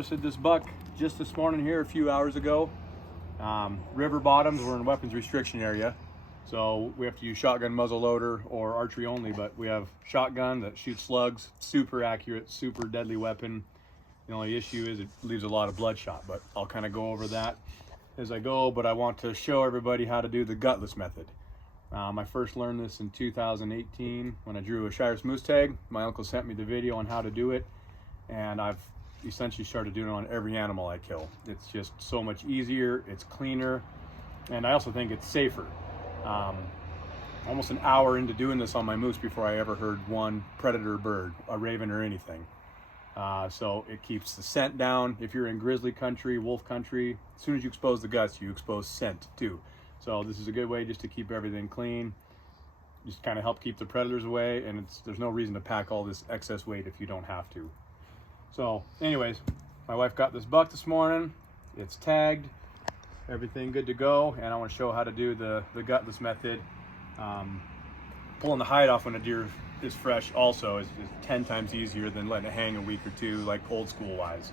Harvested this buck just this morning here a few hours ago. River bottoms, we're in weapons restriction area, so we have to use shotgun muzzle loader or archery only, but we have shotgun that shoots slugs, super accurate, super deadly weapon. The only issue is it leaves a lot of bloodshot, but I'll kind of go over that as I go. But I want to show everybody how to do the gutless method. I first learned this in 2018 when I drew a Shiras moose tag. My uncle sent me the video on how to do it, and I've essentially started doing it on every animal I kill. It's just so much easier, it's cleaner, and I also think it's safer. Almost an hour into doing this on my moose before I ever heard one predator bird, a raven or anything. So it keeps the scent down. If you're in grizzly country, wolf country, as soon as you expose the guts, you expose scent too. So this is a good way just to keep everything clean, just kind of help keep the predators away, and there's no reason to pack all this excess weight if you don't have to. So anyways, my wife got this buck this morning. It's tagged, everything good to go, and I want to show how to do the gutless method. Pulling the hide off when a deer is fresh also is 10 times easier than letting it hang a week or two, like old school wise.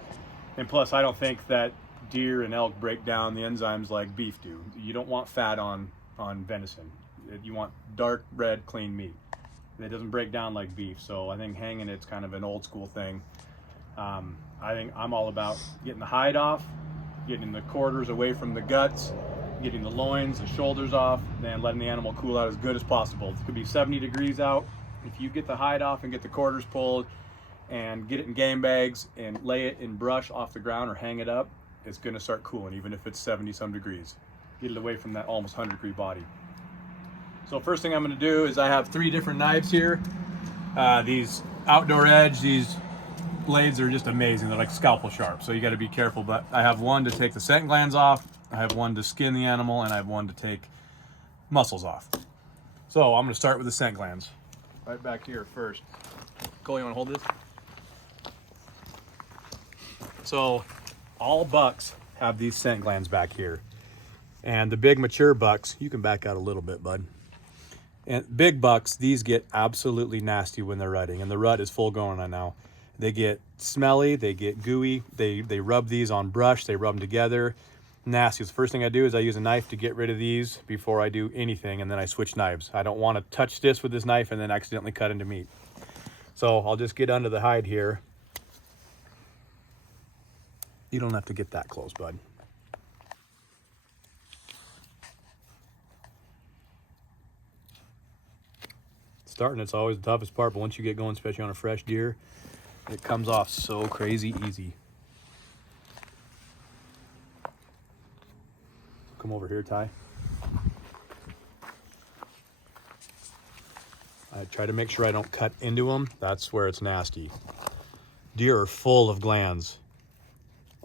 And plus, I don't think that deer and elk break down the enzymes like beef do. You don't want fat on venison. You want dark red clean meat. It doesn't break down like beef, so I think hanging it's kind of an old school thing. I think I'm all about getting the hide off, getting the quarters away from the guts, getting the loins, the shoulders off, and letting the animal cool out as good as possible. It could be 70 degrees out. If you get the hide off and get the quarters pulled and get it in game bags and lay it in brush off the ground or hang it up, it's gonna start cooling even if it's 70 some degrees. Get it away from that almost 100-degree body. So first thing I'm gonna do is I have 3 different knives here. These Outdoor Edge, these blades are just amazing. They're like scalpel sharp, so you got to be careful. But I have one to take the scent glands off, I have one to skin the animal, and I have one to take muscles off. So I'm going to start with the scent glands. Right back here first. Cole, you want to hold this? So all bucks have these scent glands back here. And the big mature bucks, you can back out a little bit, bud. And big bucks, these get absolutely nasty when they're rutting, and the rut is full going on now. They get smelly, they get gooey, they rub these on brush, they rub them together. Nasty. The first thing I do is I use a knife to get rid of these before I do anything, and then I switch knives. I don't want to touch this with this knife and then accidentally cut into meat. So I'll just get under the hide here. You don't have to get that close, bud. Starting, it's always the toughest part, but once you get going, especially on a fresh deer, it comes off so crazy easy. Come over here, Ty. I try to make sure I don't cut into them. That's where it's nasty. Deer are full of glands.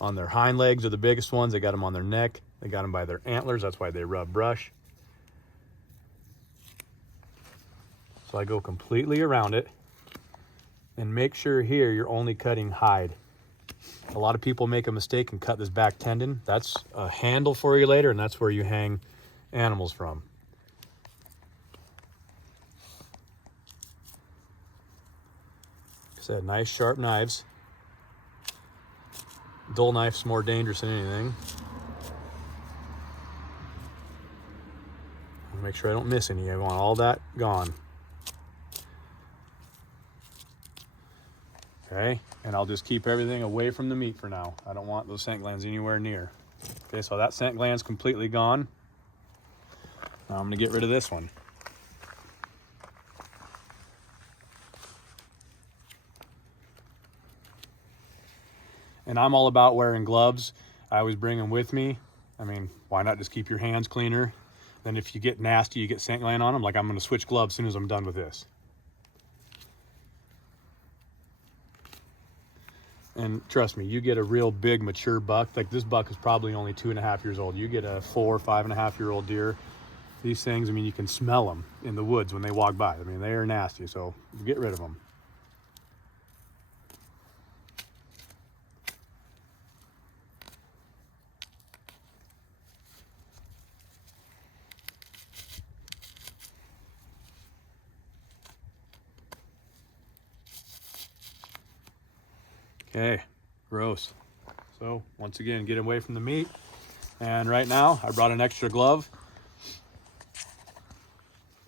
On their hind legs are the biggest ones. They got them on their neck. They got them by their antlers. That's why they rub brush. So I go completely around it. And make sure here you're only cutting hide. A lot of people make a mistake and cut this back tendon. That's a handle for you later, and that's where you hang animals from. Like I said, nice sharp knives. Dull knife's more dangerous than anything. Make sure I don't miss any. I want all that gone. Okay, and I'll just keep everything away from the meat for now. I don't want those scent glands anywhere near. Okay, so that scent gland's completely gone. Now I'm gonna get rid of this one. And I'm all about wearing gloves. I always bring them with me. I mean, why not just keep your hands cleaner? Then if you get nasty, you get scent gland on them, like I'm gonna switch gloves as soon as I'm done with this. And trust me, you get a real big mature buck, like this buck is probably only 2.5 years old. You get a 4 or 5.5-year-old deer, these things, I mean, you can smell them in the woods when they walk by. I mean, they are nasty, so get rid of them. Okay, gross. So once again, get away from the meat. And right now I brought an extra glove,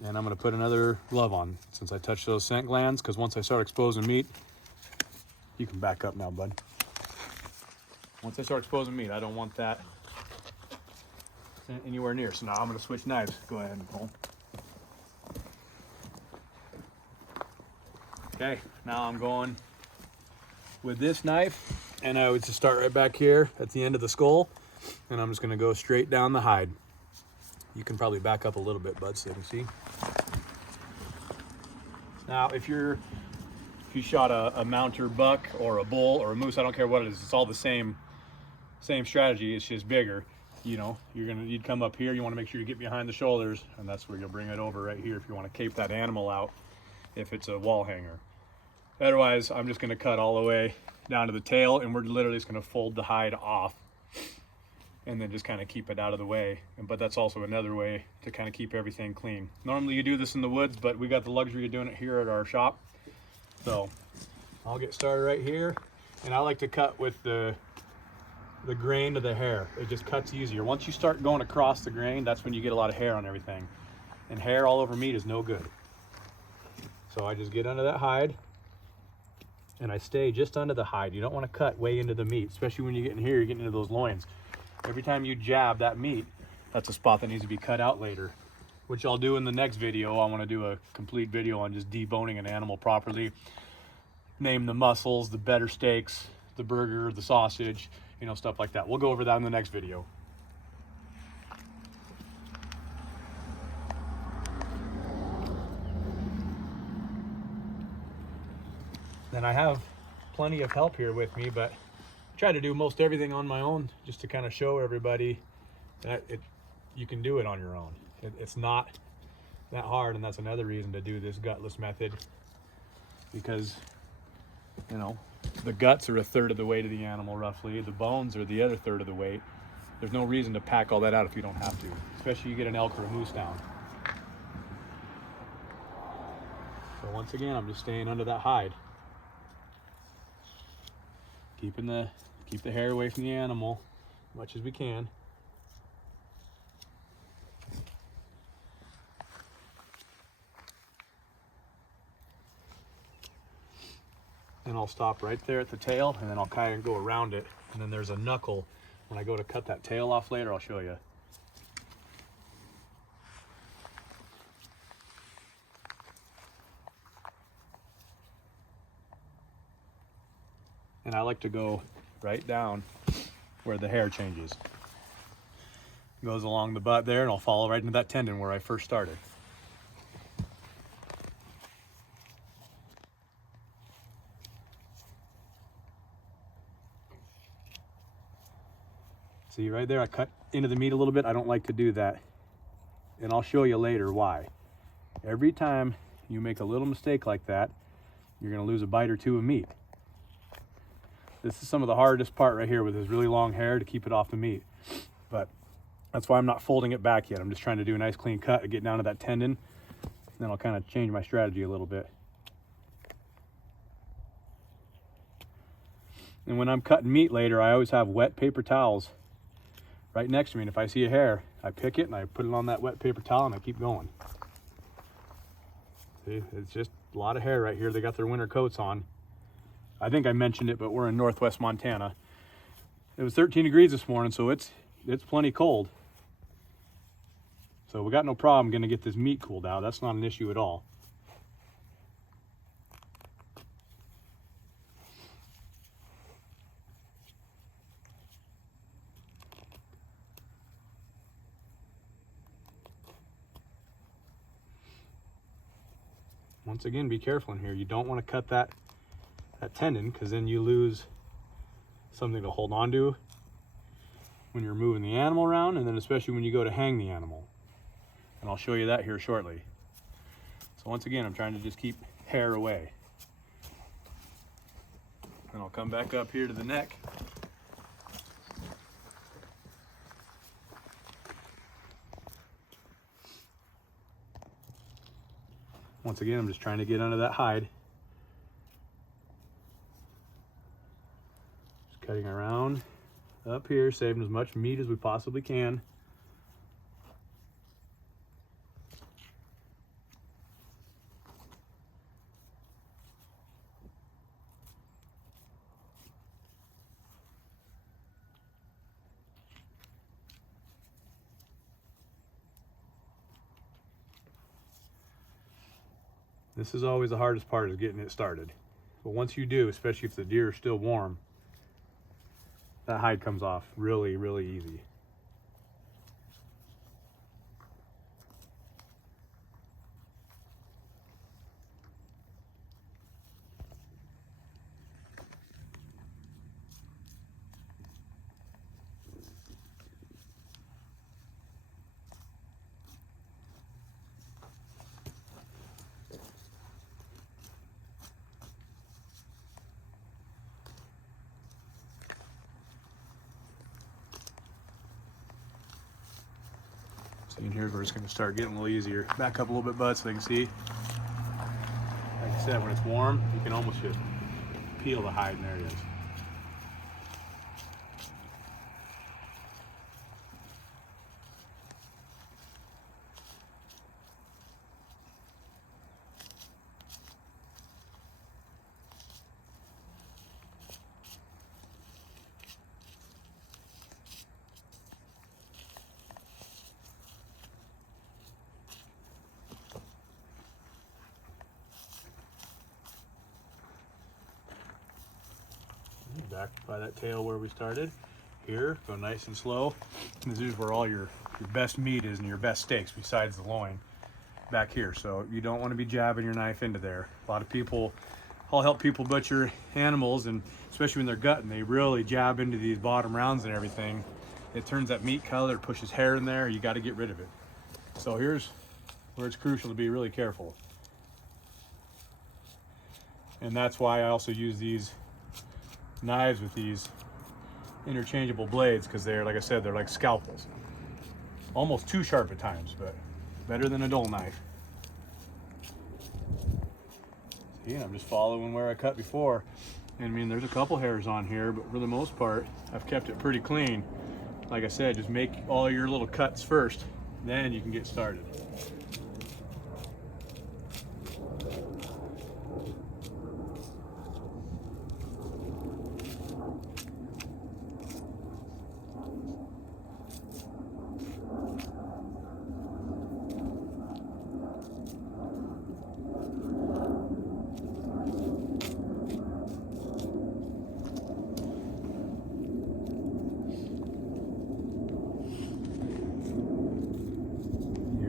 and I'm going to put another glove on since I touched those scent glands, because once I start exposing meat, you can back up now, bud. Once I start exposing meat, I don't want that anywhere near. So now I'm going to switch knives. Go ahead, Nicole. Okay, now I'm going with this knife, and I would just start right back here at the end of the skull, and I'm just going to go straight down the hide. You can probably back up a little bit, bud, so you can see. Now, if you shot a mounter buck or a bull or a moose, I don't care what it is, it's all the same strategy. It's just bigger. You know, you'd come up here, you want to make sure you get behind the shoulders, and that's where you'll bring it over right here if you want to cape that animal out if it's a wall hanger. Otherwise, I'm just going to cut all the way down to the tail, and we're literally just going to fold the hide off and then just kind of keep it out of the way. But that's also another way to kind of keep everything clean. Normally you do this in the woods, but we got the luxury of doing it here at our shop. So I'll get started right here, and I like to cut with the grain of the hair. It just cuts easier. Once you start going across the grain, that's when you get a lot of hair on everything, and hair all over meat is no good. So I just get under that hide, and I stay just under the hide. You don't want to cut way into the meat, especially when you get in here, you're getting into those loins. Every time you jab that meat, that's a spot that needs to be cut out later, which I'll do in the next video. I want to do a complete video on just deboning an animal properly. Name the muscles, the better steaks, the burger, the sausage, you know, stuff like that. We'll go over that in the next video. Then I have plenty of help here with me, but I try to do most everything on my own just to kind of show everybody that you can do it on your own. It's not that hard, and that's another reason to do this gutless method, because, you know, the guts are a third of the weight of the animal roughly. The bones are the other third of the weight. There's no reason to pack all that out if you don't have to, especially you get an elk or a moose down. So once again, I'm just staying under that hide. Keep the hair away from the animal as much as we can. And I'll stop right there at the tail, and then I'll kind of go around it, and then there's a knuckle. When I go to cut that tail off later, I'll show you. And I like to go right down where the hair changes. It goes along the butt there, and I'll follow right into that tendon where I first started. See right there, I cut into the meat a little bit. I don't like to do that, and I'll show you later why. Every time you make a little mistake like that, you're gonna lose a bite or two of meat. This is some of the hardest part right here with this really long hair to keep it off the meat. But that's why I'm not folding it back yet. I'm just trying to do a nice clean cut to get down to that tendon. Then I'll kind of change my strategy a little bit. And when I'm cutting meat later, I always have wet paper towels right next to me. And if I see a hair, I pick it and I put it on that wet paper towel and I keep going. See, it's just a lot of hair right here. They got their winter coats on. I think I mentioned it, but we're in northwest Montana. It was 13 degrees this morning, so it's plenty cold. So we got no problem gonna get this meat cooled out. That's not an issue at all. Once again, be careful in here. You don't want to cut that tendon, because then you lose something to hold on to when you're moving the animal around, and then especially when you go to hang the animal. And I'll show you that here shortly. So once again, I'm trying to just keep hair away. And I'll come back up here to the neck. Once again, I'm just trying to get under that hide. Just cutting around up here, saving as much meat as we possibly can. This is always the hardest part, is getting it started. But once you do, especially if the deer are still warm, that hide comes off really, really easy. See, and here's where it's going to start getting a little easier. Back up a little bit, bud, so they can see. Like I said, when it's warm, you can almost just peel the hide, and there it is. Back by that tail where we started. Here, go nice and slow. This is where all your best meat is and your best steaks, besides the loin, back here. So you don't want to be jabbing your knife into there. A lot of people, I'll help people butcher animals, and especially when they're gutting, they really jab into these bottom rounds and everything. It turns that meat color, pushes hair in there. You got to get rid of it. So here's where it's crucial to be really careful. And that's why I also use these knives with these interchangeable blades, because they're, like I said, they're like scalpels. Almost too sharp at times, but better than a dull knife. See, I'm just following where I cut before. And I mean, there's a couple hairs on here, but for the most part, I've kept it pretty clean. Like I said, just make all your little cuts first, then you can get started.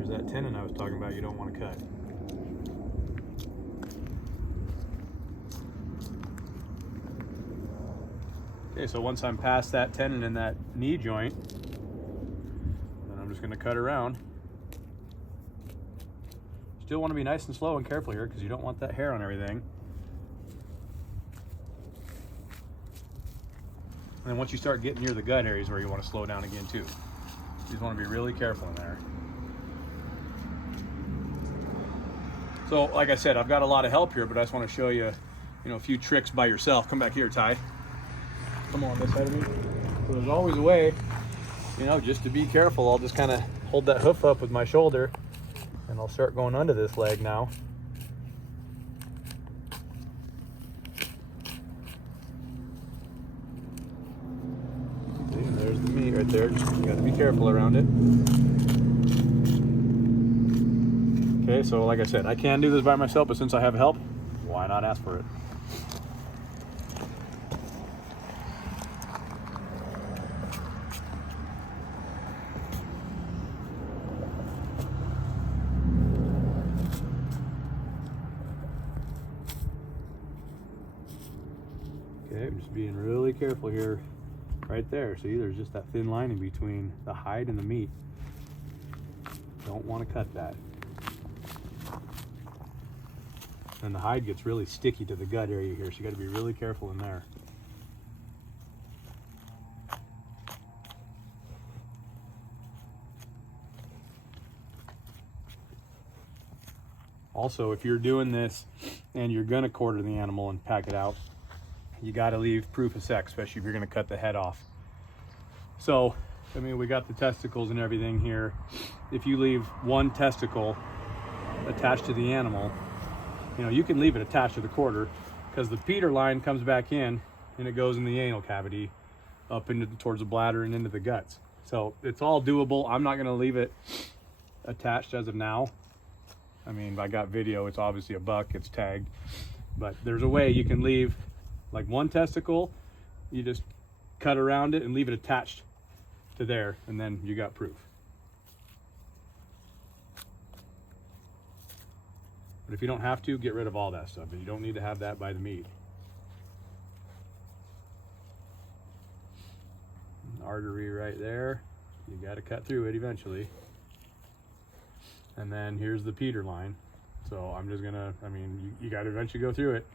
That tenon I was talking about, you don't want to cut. Okay, so once I'm past that tenon in that knee joint, then I'm just going to cut around. Still want to be nice and slow and careful here, because you don't want that hair on everything. And then once you start getting near the gut areas where you want to slow down again too. You just want to be really careful in there. So, like I said, I've got a lot of help here, but I just want to show you, a few tricks by yourself. Come back here, Ty. Come on this side of me. So there's always a way, just to be careful. I'll just kind of hold that hoof up with my shoulder, and I'll start going under this leg now. See, there's the meat right there. Just got to be careful around it. Okay, so like I said, I can do this by myself, but since I have help, why not ask for it? Okay, I'm just being really careful here, right there. See, there's just that thin line in between the hide and the meat. Don't want to cut that. And the hide gets really sticky to the gut area here, so you got to be really careful in there. Also, if you're doing this and you're going to quarter the animal and pack it out, you got to leave proof of sex, especially if you're going to cut the head off. So, I mean, we got the testicles and everything here. If you leave one testicle attached to the animal, you know, you can leave it attached to the quarter, because the feeder line comes back in and it goes in the anal cavity up into towards the bladder and into the guts. So it's all doable. I'm not going to leave it attached as of now. I mean, I got video. It's obviously a buck. It's tagged. But there's a way you can leave like one testicle. You just cut around it and leave it attached to there, and then you got proof. But if you don't have to, get rid of all that stuff. But you don't need to have that by the meat. Artery right there. You got to cut through it eventually. And then here's the feeder line. So I'm just gonna, I mean, you got to eventually go through it.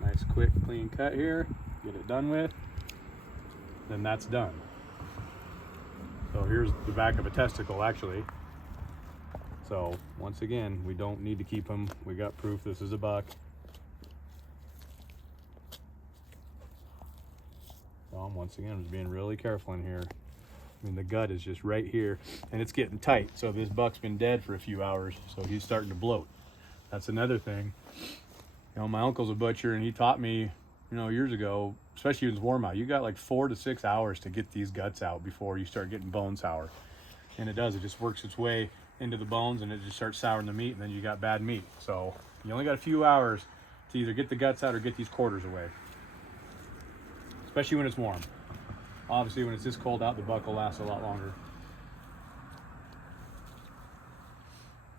Nice, quick, clean cut here. Get it done with. Then that's done. So here's the back of a testicle, actually. So once again, we don't need to keep them. We got proof this is a buck. So I'm once again just being really careful in here. I mean, the gut is just right here and it's getting tight. So this buck's been dead for a few hours, so he's starting to bloat. That's another thing. You know, my uncle's a butcher and he taught me, you know, years ago, especially when it's warm out, you got like 4 to 6 hours to get these guts out before you start getting bone sour. And it does, it just works its way into the bones and it just starts souring the meat, and then you got bad meat. So you only got a few hours to either get the guts out or get these quarters away, especially when it's warm. Obviously when it's this cold out, the buck will last a lot longer.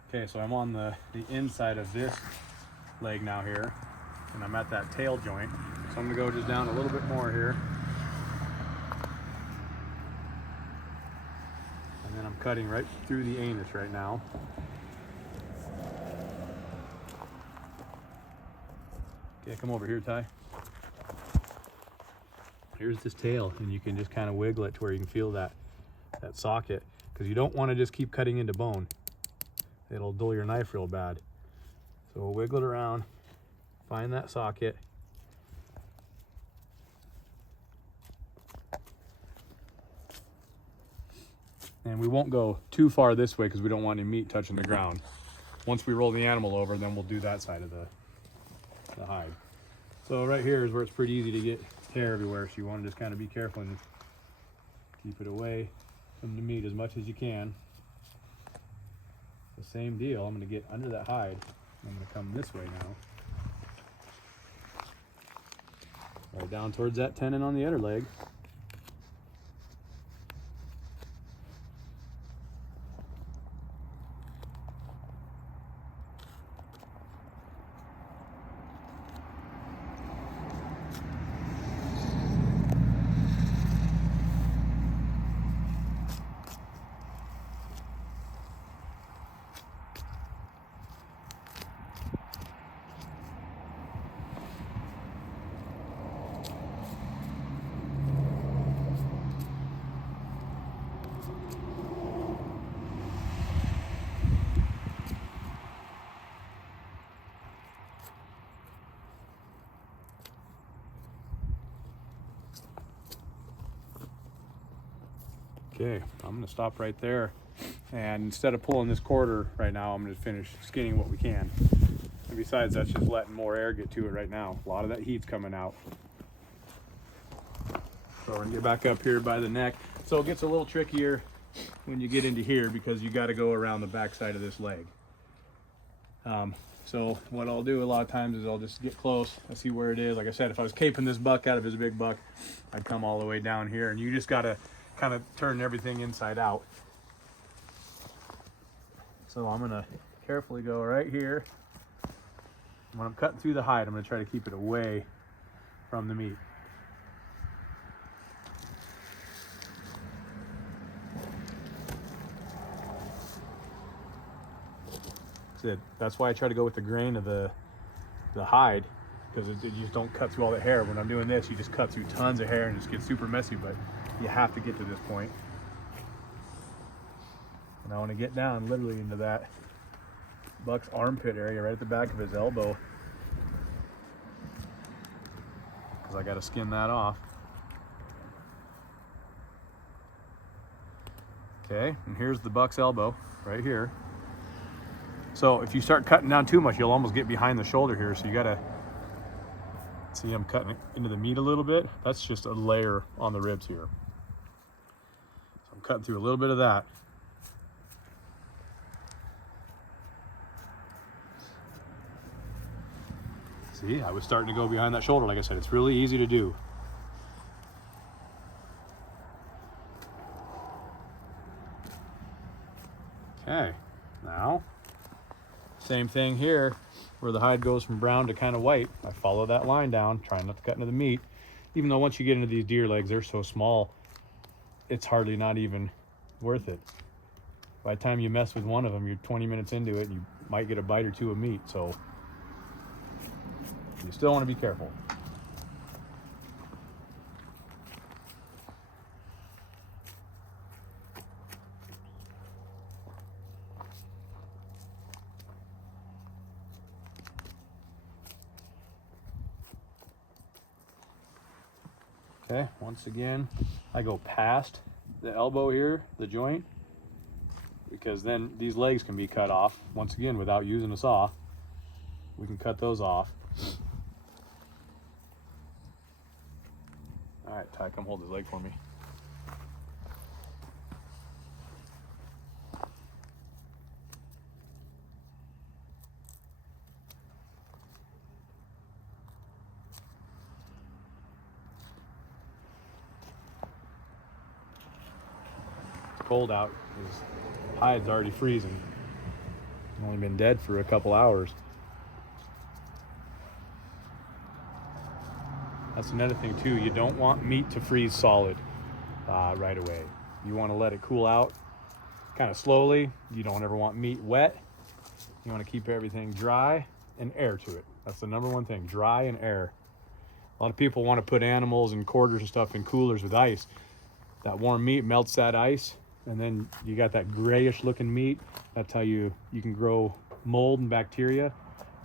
Okay, so I'm on the inside of this leg now here, and I'm at that tail joint. So I'm gonna go just down a little bit more here. And then I'm cutting right through the anus right now. Okay, come over here, Ty. Here's this tail, and you can just kind of wiggle it to where you can feel that socket, because you don't want to just keep cutting into bone. It'll dull your knife real bad. So we'll wiggle it around, find that socket. And we won't go too far this way because we don't want any meat touching the ground. Once we roll the animal over, then we'll do that side of the hide. So right here is where it's pretty easy to get hair everywhere, so you want to just kind of be careful and keep it away from the meat as much as you can. The same deal, I'm going to get under that hide. I'm going to come this way now. Right down towards that tendon on the other leg. Okay, I'm gonna stop right there, and instead of pulling this quarter right now, I'm gonna finish skinning what we can. And besides, that's just letting more air get to it right now. A lot of that heat's coming out. So we're gonna get back up here by the neck. So it gets a little trickier when you get into here because you gotta go around the back side of this leg. So what I'll do a lot of times is I'll just get close, I see where it is. Like I said, if I was caping this buck out of his big buck, I'd come all the way down here, and you just gotta kind of turn everything inside out. So I'm gonna carefully go right here. When I'm cutting through the hide, I'm gonna try to keep it away from the meat. That's why I try to go with the grain of the hide, because you just don't cut through all the hair. When I'm doing this, you just cut through tons of hair and it just gets super messy, but you have to get to this point. And I want to get down literally into that buck's armpit area right at the back of his elbow, because I got to skin that off. Okay, and here's the buck's elbow right here. So if you start cutting down too much, you'll almost get behind the shoulder here. So you gotta see I'm cutting it into the meat a little bit. That's just a layer on the ribs here. So I'm cutting through a little bit of that. See, I was starting to go behind that shoulder. Like I said, it's really easy to do. Okay, now, same thing here, where the hide goes from brown to kind of white. I follow that line down, trying not to cut into the meat. Even though once you get into these deer legs, they're so small, it's hardly not even worth it. By the time you mess with one of them, you're 20 minutes into it, and you might get a bite or two of meat, so you still want to be careful. Okay, once again, I go past the elbow here, the joint, because then these legs can be cut off, once again, without using a saw. We can cut those off. All right, Ty, come hold his leg for me. Cold out. His hide's already freezing. Only been dead for a couple hours. That's another thing too. You don't want meat to freeze solid right away. You want to let it cool out kind of slowly. You don't ever want meat wet. You want to keep everything dry and air to it. That's the number one thing, dry and air. A lot of people want to put animals and quarters and stuff in coolers with ice. That warm meat melts that ice, and then you got that grayish looking meat. That's how you can grow mold and bacteria.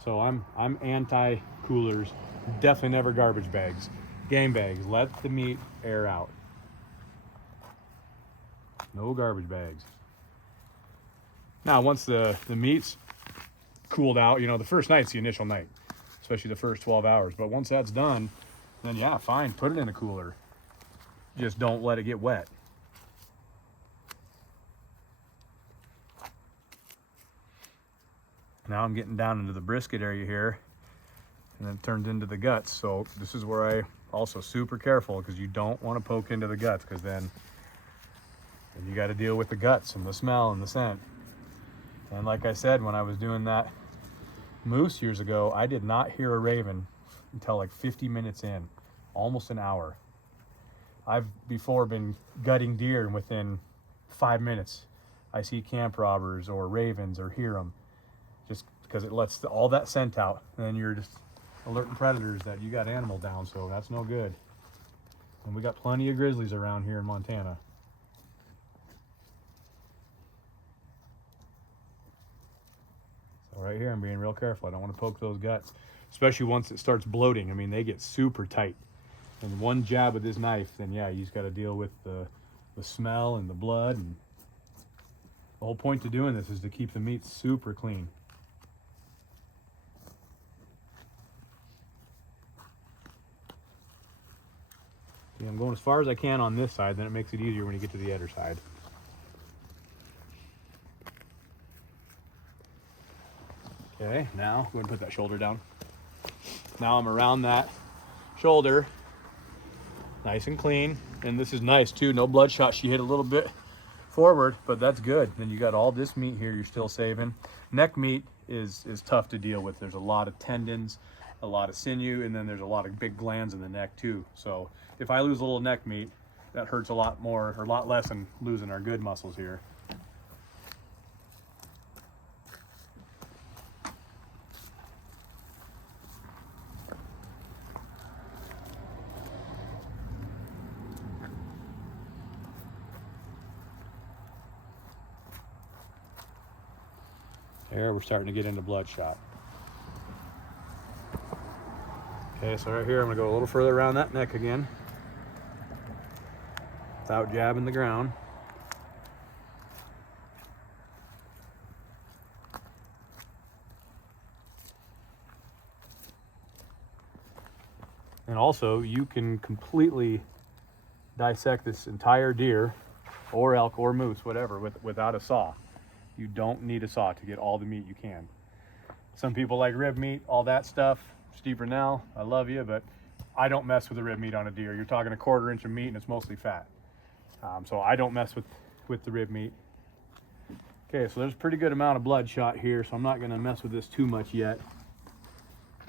So I'm anti coolers. Definitely never garbage bags. Game bags, let the meat air out. No garbage bags. Now once the meat's cooled out, you know, the first night's the initial night, especially the first 12 hours. But once that's done, then yeah, fine, put it in a cooler. Just don't let it get wet. Now I'm getting down into the brisket area here, and then it turns into the guts. So this is where I also super careful, because you don't want to poke into the guts, because then you got to deal with the guts and the smell and the scent. And like I said, when I was doing that moose years ago, I did not hear a raven until like 50 minutes in, almost an hour. I've before been gutting deer, and within 5 minutes I see camp robbers or ravens or hear them, just because it lets all that scent out, and then you're just alerting predators that you got animal down, so that's no good. And we got plenty of grizzlies around here in Montana. So right here I'm being real careful. I don't want to poke those guts, especially once it starts bloating. I mean, they get super tight. And one jab with this knife, then yeah, you just got to deal with the smell and the blood. And the whole point to doing this is to keep the meat super clean. See, I'm going as far as I can on this side, then it makes it easier when you get to the other side. Okay, now go ahead and put that shoulder down. Now I'm around that shoulder, nice and clean. And this is nice too, no bloodshot. She hit a little bit forward, but that's good. Then you got all this meat here you're still saving. Neck meat is tough to deal with. There's a lot of tendons, a lot of sinew, and then there's a lot of big glands in the neck too. So if I lose a little neck meat, that hurts a lot more, or a lot less than losing our good muscles here. There, we're starting to get into bloodshot. Okay, so right here, I'm gonna go a little further around that neck again, without jabbing the ground. And also, you can completely dissect this entire deer or elk or moose, whatever, without a saw. You don't need a saw to get all the meat you can. Some people like rib meat, all that stuff. Steve Rennell, I love you, but I don't mess with the rib meat on a deer. You're talking a 1/4 inch of meat and it's mostly fat. So I don't mess with the rib meat. Okay, so there's a pretty good amount of blood shot here, so I'm not gonna mess with this too much yet.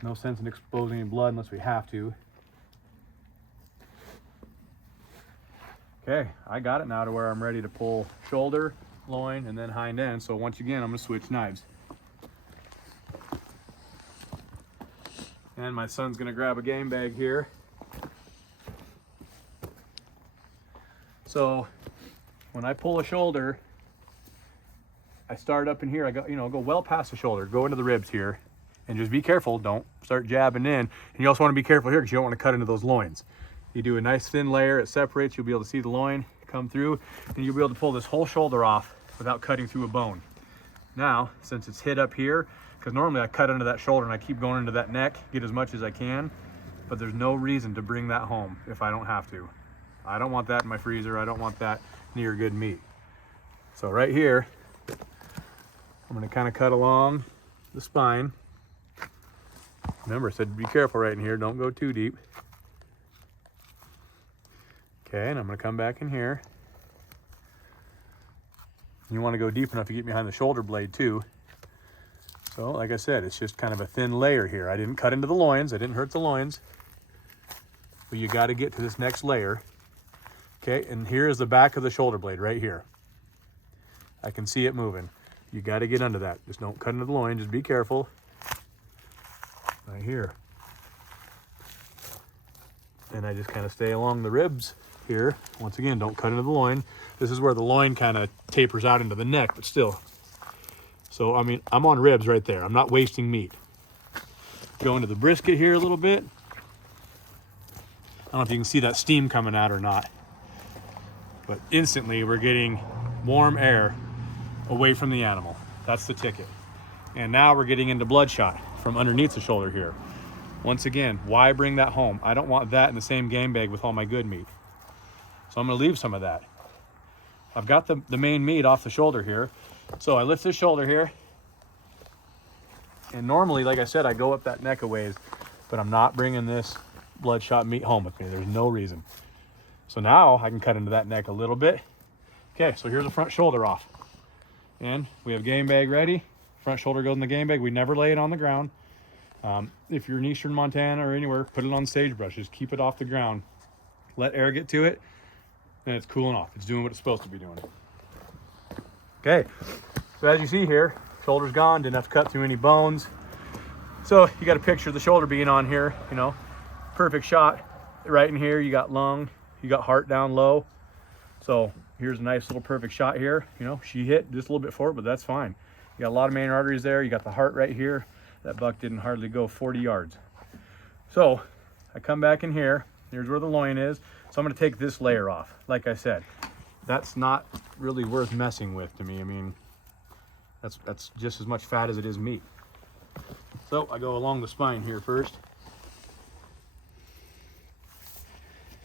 No sense in exposing any blood unless we have to. Okay, I got it now to where I'm ready to pull shoulder, loin, and then hind end. So once again, I'm gonna switch knives. And my son's gonna grab a game bag here. So when I pull a shoulder, I start up in here. I go well past the shoulder, go into the ribs here, and just be careful. Don't start jabbing in. And you also want to be careful here because you don't want to cut into those loins. You do a nice thin layer, it separates. You'll be able to see the loin come through, and you'll be able to pull this whole shoulder off without cutting through a bone. Now, since it's hit up here, because normally I cut into that shoulder and I keep going into that neck, get as much as I can, but there's no reason to bring that home if I don't have to. I don't want that in my freezer. I don't want that near good meat. So right here, I'm gonna kind of cut along the spine. Remember, I said be careful right in here, don't go too deep. Okay, and I'm gonna come back in here. You wanna go deep enough to get behind the shoulder blade too. So, like I said, it's just kind of a thin layer here. I didn't cut into the loins, I didn't hurt the loins, but you gotta get to this next layer. Okay, and here is the back of the shoulder blade right here. I can see it moving. You gotta get under that. Just don't cut into the loin, just be careful. Right here. And I just kind of stay along the ribs here. Once again, don't cut into the loin. This is where the loin kind of tapers out into the neck, but still. So, I mean, I'm on ribs right there. I'm not wasting meat. Go into the brisket here a little bit. I don't know if you can see that steam coming out or not, but instantly we're getting warm air away from the animal. That's the ticket. And now we're getting into bloodshot from underneath the shoulder here. Once again, why bring that home? I don't want that in the same game bag with all my good meat. So I'm gonna leave some of that. I've got the main meat off the shoulder here. So I lift this shoulder here. And normally, like I said, I go up that neck a ways, but I'm not bringing this bloodshot meat home with me. There's no reason. So now I can cut into that neck a little bit. Okay, so here's the front shoulder off. And we have game bag ready. Front shoulder goes in the game bag. We never lay it on the ground. If you're in eastern Montana or anywhere, put it on sagebrush. Just keep it off the ground. Let air get to it, and it's cooling off. It's doing what it's supposed to be doing. Okay, so as you see here, shoulder's gone. Didn't have to cut through any bones. So you got a picture of the shoulder being on here, you know, perfect shot. Right in here, you got lung, you got heart down low. So here's a nice little perfect shot here. You know, she hit just a little bit forward, but that's fine. You got a lot of main arteries there. You got the heart right here. That buck didn't hardly go 40 yards. So I come back in here. Here's where the loin is. So I'm gonna take this layer off. Like I said, that's not really worth messing with to me. I mean, that's just as much fat as it is meat. So I go along the spine here first.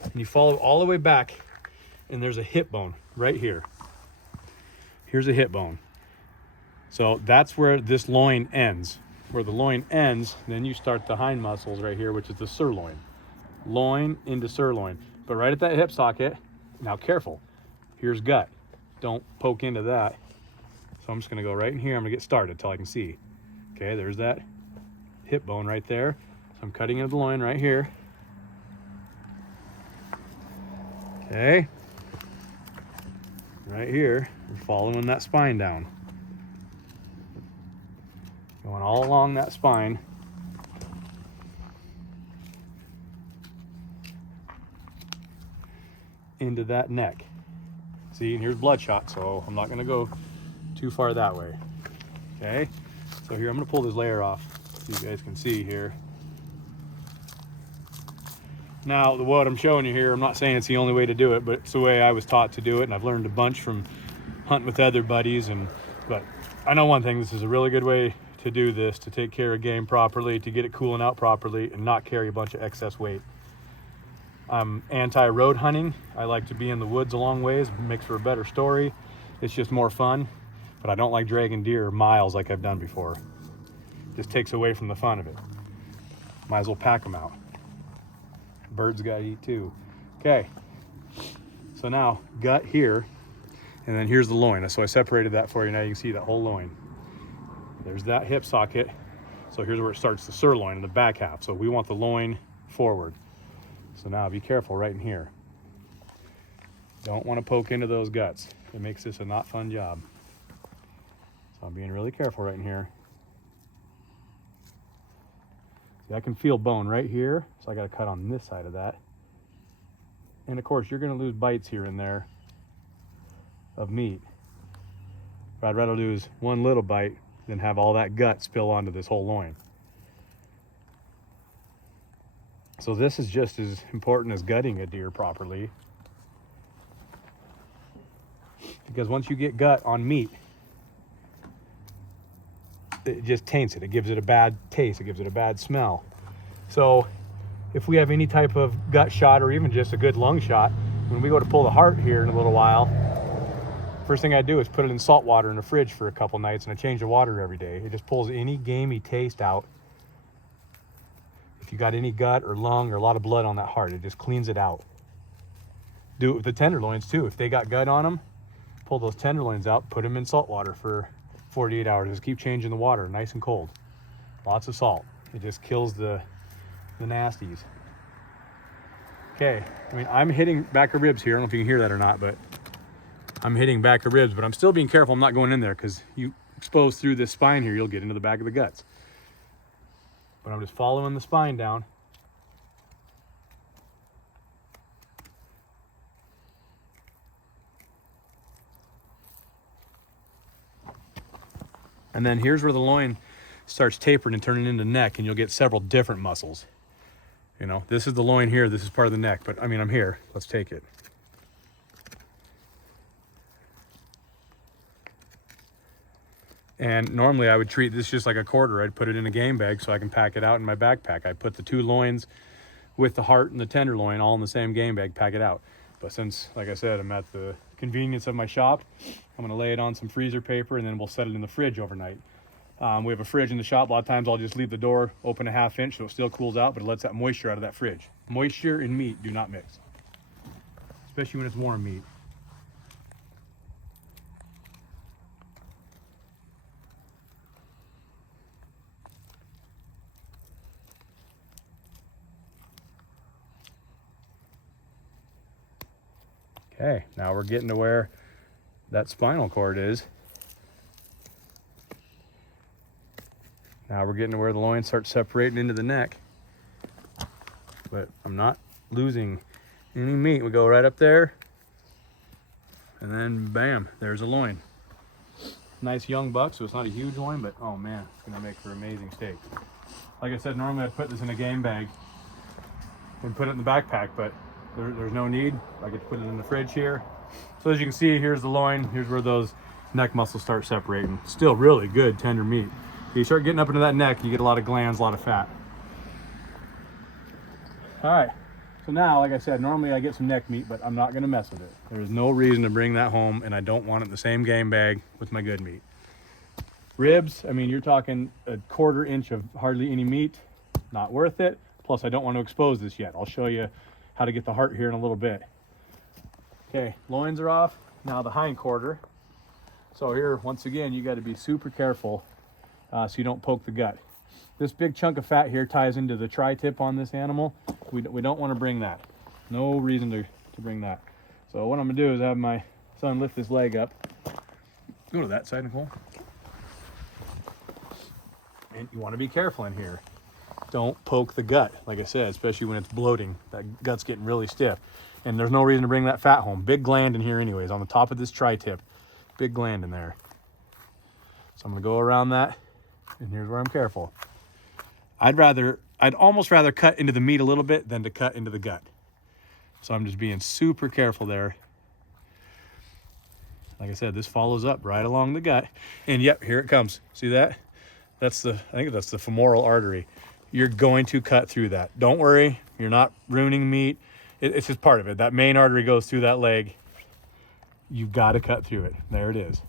And you follow all the way back, and there's a hip bone right here. Here's a hip bone. So that's where this loin ends. Where the loin ends, then you start the hind muscles right here, which is the sirloin. Loin into sirloin. But right at that hip socket, now careful, here's gut. Don't poke into that. So I'm just gonna go right in here. I'm gonna get started till I can see. Okay, there's that hip bone right there. So I'm cutting into the loin right here. Okay, right here, we're following that spine down. Going all along that spine. Into that neck. See, and here's bloodshot, so I'm not gonna go too far that way. Okay, so here I'm gonna pull this layer off so you guys can see here. Now, what I'm showing you here, I'm not saying it's the only way to do it, but it's the way I was taught to do it, and I've learned a bunch from hunting with other buddies. But I know one thing, this is a really good way to do this, to take care of game properly, to get it cooling out properly, and not carry a bunch of excess weight. I'm anti-road hunting. I like to be in the woods a long ways. It makes for a better story. It's just more fun. But I don't like dragging deer miles like I've done before. Just takes away from the fun of it. Might as well pack them out. Birds gotta eat too. Okay, so now gut here, and then here's the loin. So I separated that for you. Now you can see that whole loin. There's that hip socket. So here's where it starts, the sirloin in the back half. So we want the loin forward. So now be careful right in here. Don't want to poke into those guts. It makes this a not fun job. So I'm being really careful right in here. See, I can feel bone right here, so I got to cut on this side of that. And of course, you're going to lose bites here and there of meat. But I'd rather lose one little bite than have all that gut spill onto this whole loin. So this is just as important as gutting a deer properly. Because once you get gut on meat, it just taints it. It gives it a bad taste. It gives it a bad smell. So if we have any type of gut shot or even just a good lung shot, when we go to pull the heart here in a little while, first thing I do is put it in salt water in the fridge for a couple nights, and I change the water every day. It just pulls any gamey taste out. If you got any gut or lung or a lot of blood on that heart, it just cleans it out. Do it with the tenderloins too. If they got gut on them, pull those tenderloins out, put them in salt water for 48 hours. Just keep changing the water, nice and cold. Lots of salt. It just kills the nasties. Okay, I mean, I'm hitting back of ribs here. I don't know if you can hear that or not, but I'm hitting back of ribs, but I'm still being careful. I'm not going in there because you expose through this spine here, you'll get into the back of the guts. But I'm just following the spine down. And then here's where the loin starts tapering and turning into neck, and you'll get several different muscles. You know, this is the loin here, this is part of the neck, but I mean, I'm here. Let's take it. And normally I would treat this just like a quarter. I'd put it in a game bag so I can pack it out in my backpack. I put the two loins with the heart and the tenderloin all in the same game bag, pack it out. But since, like I said, I'm at the convenience of my shop, I'm gonna lay it on some freezer paper and then we'll set it in the fridge overnight. We have a fridge in the shop. A lot of times I'll just leave the door open a ½ inch so it still cools out, but it lets that moisture out of that fridge. Moisture and meat do not mix, especially when it's warm meat. Okay, now we're getting to where that spinal cord is. Now we're getting to where the loin starts separating into the neck. But I'm not losing any meat. We go right up there, and then bam, there's a loin. Nice young buck, so it's not a huge loin, but oh man, it's gonna make for amazing steak. Like I said, normally I'd put this in a game bag and put it in the backpack, but there's no need. I get to put it in the fridge here. So as you can see, here's the loin. Here's where those neck muscles start separating. Still really good, tender meat. You start getting up into that neck, you get a lot of glands, a lot of fat. All right, so now, like I said, normally I get some neck meat, but I'm not gonna mess with it. There's no reason to bring that home, and I don't want it in the same game bag with my good meat. Ribs, I mean, you're talking a ½ inch of hardly any meat, not worth it. Plus, I don't want to expose this yet. I'll show you how to get the heart here in a little bit. Okay, loins are off. Now the hind quarter. So here, once again, you got to be super careful so you don't poke the gut. This big chunk of fat here ties into the tri-tip on this animal. We don't want to bring that. No reason to bring that. So what I'm gonna do is have my son lift this leg up. Go to that side, Nicole. And you want to be careful in here. Don't poke the gut, like I said, especially when it's bloating. That gut's getting really stiff. And there's no reason to bring that fat home. Big gland in here anyways, on the top of this tri-tip. Big gland in there. So I'm gonna go around that, and here's where I'm careful. I'd almost rather cut into the meat a little bit than to cut into the gut. So I'm just being super careful there. Like I said, this follows up right along the gut. And yep, here it comes. See that? I think that's the femoral artery. You're going to cut through that. Don't worry, you're not ruining meat. it's just part of it. That main artery goes through that leg. You've got to cut through it. There it is.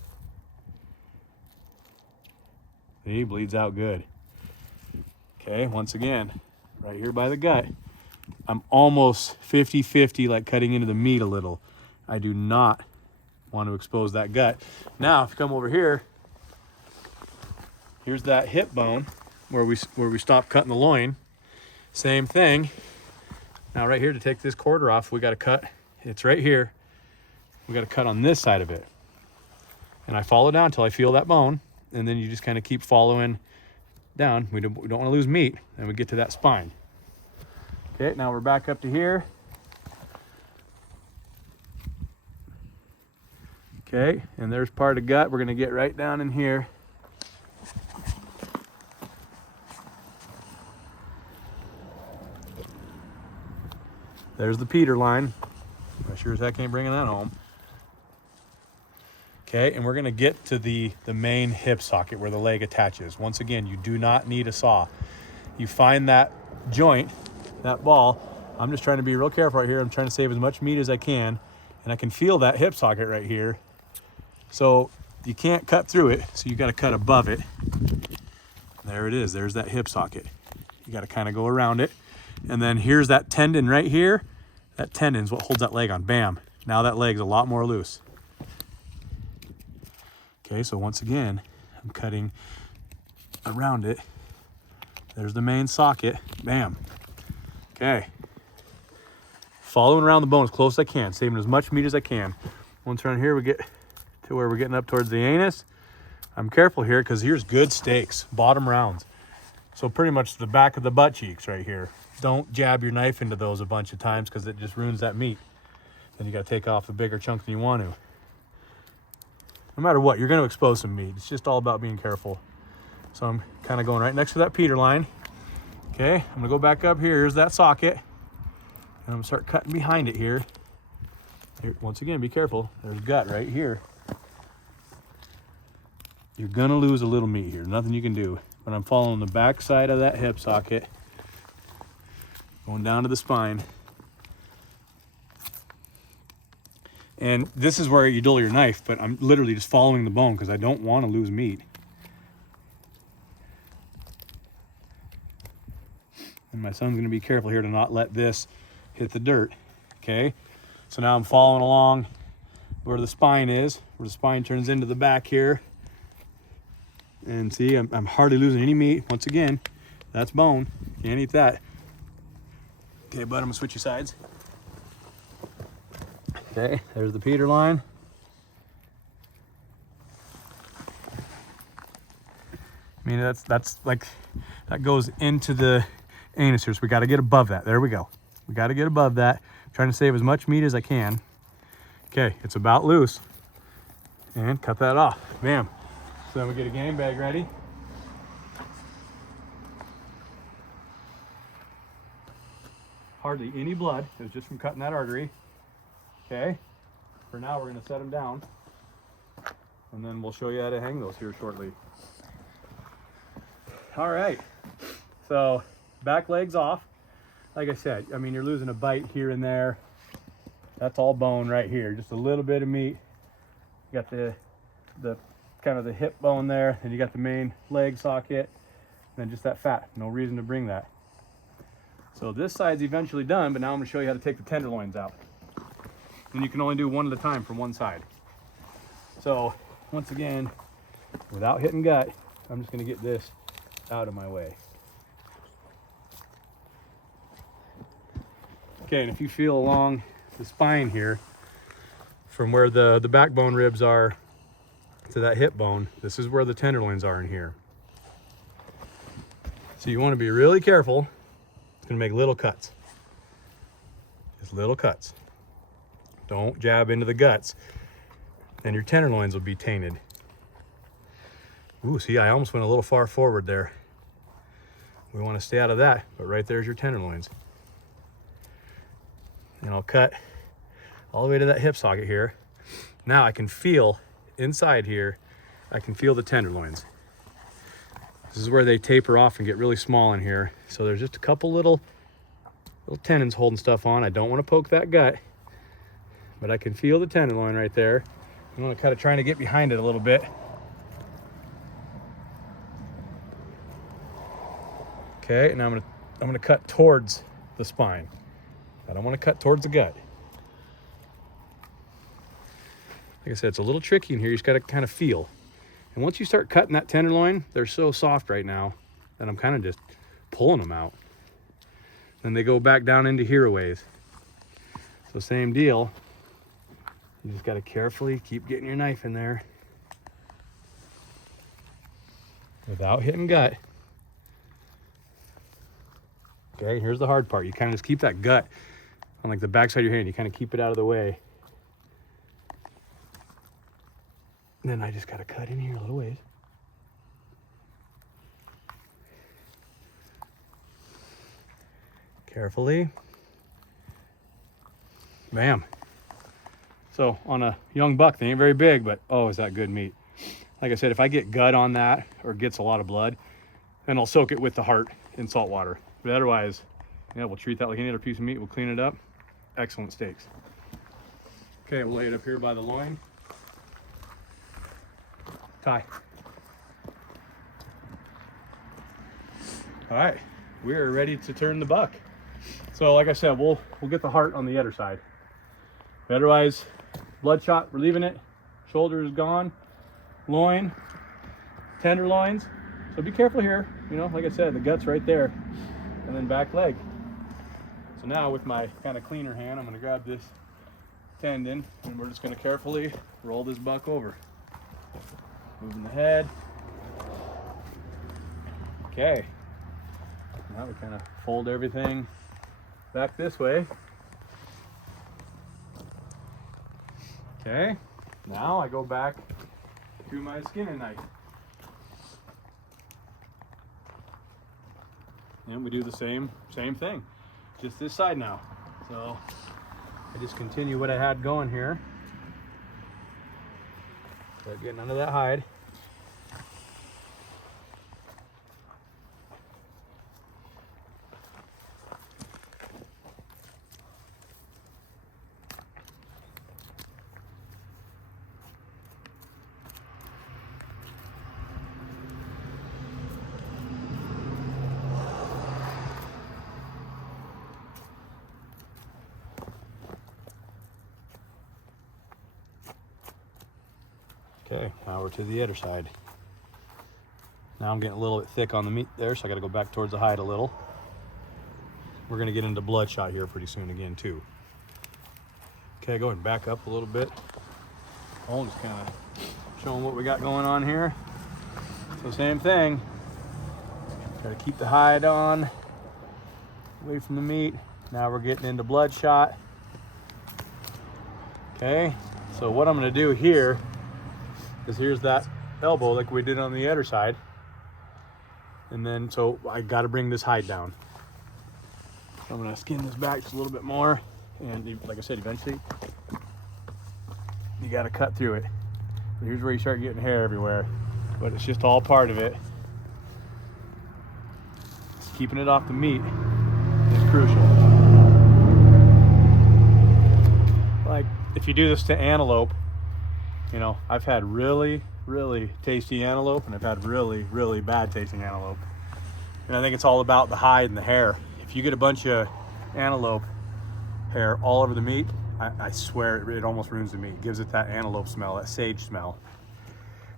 See, bleeds out good. Okay, once again, right here by the gut. I'm almost 50-50, like cutting into the meat a little. I do not want to expose that gut. Now, if you come over here, here's that hip bone where we stop cutting the loin. Same thing. Now right here, to take this quarter off, we got to cut. It's right here. We got to cut on this side of it. And I follow down until I feel that bone. And then you just kind of keep following down. We don't want to lose meat. And we get to that spine. Okay, now we're back up to here. Okay, and there's part of gut. We're going to get right down in here. There's the Peter line. I sure as heck ain't bringing that home. Okay, and we're going to get to the main hip socket where the leg attaches. Once again, you do not need a saw. You find that joint, that ball. I'm just trying to be real careful right here. I'm trying to save as much meat as I can. And I can feel that hip socket right here. So you can't cut through it, so you got to cut above it. There it is. There's that hip socket. You got to kind of go around it. And then here's that tendon right here. That tendon's what holds that leg on. Bam. Now that leg's a lot more loose. Okay, so once again, I'm cutting around it. There's the main socket. Bam. Okay. Following around the bone as close as I can, saving as much meat as I can. Once around here, we get to where we're getting up towards the anus. I'm careful here because here's good steaks, bottom rounds. So pretty much the back of the butt cheeks right here. Don't jab your knife into those a bunch of times because it just ruins that meat. Then you got to take off a bigger chunk than you want to. No matter what, you're going to expose some meat. It's just all about being careful. So I'm kind of going right next to that Peter line. Okay, I'm going to go back up here. Here's that socket. And I'm going to start cutting behind it here. Here. Once again, be careful. There's gut right here. You're going to lose a little meat here. Nothing you can do. But I'm following the back side of that hip socket. Going down to the spine. And this is where you dull your knife, but I'm literally just following the bone because I don't want to lose meat. And my son's going to be careful here to not let this hit the dirt. Okay, so now I'm following along where the spine is, where the spine turns into the back here. And see, I'm hardly losing any meat. Once again, that's bone. Can't eat that. Okay, bud, I'm going to switch you sides. Okay, there's the Peter line. I mean, that's like, that goes into the anus here, so we got to get above that. There we go. We got to get above that. I'm trying to save as much meat as I can. Okay, it's about loose. And cut that off. Bam. So then we get a game bag ready. Hardly any blood. It was just from cutting that artery. Okay, for now we're going to set them down, and then we'll show you how to hang those here shortly. All right, so back legs off. Like I said, I mean, you're losing a bite here and there. That's all bone right here, just a little bit of meat. You got the kind of the hip bone there, and you got the main leg socket, and then just that fat. No reason to bring that. So this side's eventually done, but now I'm going to show you how to take the tenderloins out. And you can only do one at a time from one side. So once again, without hitting gut, I'm just going to get this out of my way. Okay, and if you feel along the spine here, from where the backbone ribs are to that hip bone, this is where the tenderloins are in here. So you want to be really careful. It's going to make little cuts. Just little cuts. Don't jab into the guts, and your tenderloins will be tainted. Ooh, see, I almost went a little far forward there. We want to stay out of that, but right there's your tenderloins. And I'll cut all the way to that hip socket here. Now I can feel inside here, I can feel the tenderloins. This is where they taper off and get really small in here. So there's just a couple little Little tendons holding stuff on. I don't want to poke that gut, but I can feel the tenderloin right there. I'm going to kind of trying to get behind it a little bit. Okay, and I'm gonna cut towards the spine. I don't want to cut towards the gut. Like I said, it's a little tricky in here. You just got to kind of feel. And once you start cutting that tenderloin, they're so soft right now that I'm kind of just pulling them out. Then they go back down into here a ways. So same deal. You just got to carefully keep getting your knife in there without hitting gut. Okay, here's the hard part. You kind of just keep that gut on like the back side of your hand. You kind of keep it out of the way. And then I just got to cut in here a little ways. Carefully. Bam. So on a young buck, they ain't very big, but oh, is that good meat. Like I said, if I get gut on that or gets a lot of blood, then I'll soak it with the heart in salt water. But otherwise, yeah, we'll treat that like any other piece of meat. We'll clean it up. Excellent steaks. Okay, we'll lay it up here by the loin. Tie. All right, we are ready to turn the buck. So like I said, we'll get the heart on the other side. But otherwise, bloodshot, we're leaving it. Shoulder is gone. Loin, tenderloins. So be careful here. You know, like I said, the gut's right there. And then back leg. So now with my kind of cleaner hand, I'm going to grab this tendon and we're just going to carefully roll this buck over. Moving the head. Okay. Now we kind of fold everything back this way. Okay. Now I go back to my skinning knife. And we do the same thing, just this side now. So I just continue what I had going here. Start getting under that hide. Okay, now we're to the other side. Now I'm getting a little bit thick on the meat there, so I gotta go back towards the hide a little. We're gonna get into bloodshot here pretty soon again too. Okay, go ahead and back up a little bit. Oh, just kind of showing what we got going on here. So same thing. Gotta keep the hide on, away from the meat. Now we're getting into bloodshot. Okay, so what I'm gonna do here is here's that elbow like we did on the other side. And then, so I gotta bring this hide down. So I'm gonna skin this back just a little bit more. And like I said, eventually, you gotta cut through it. But here's where you start getting hair everywhere. But it's just all part of it. Just keeping it off the meat is crucial. Like, if you do this to antelope, you know, I've had really, really tasty antelope and I've had really, really bad tasting antelope. And I think it's all about the hide and the hair. If you get a bunch of antelope hair all over the meat, I swear it almost ruins the meat. It gives it that antelope smell, that sage smell.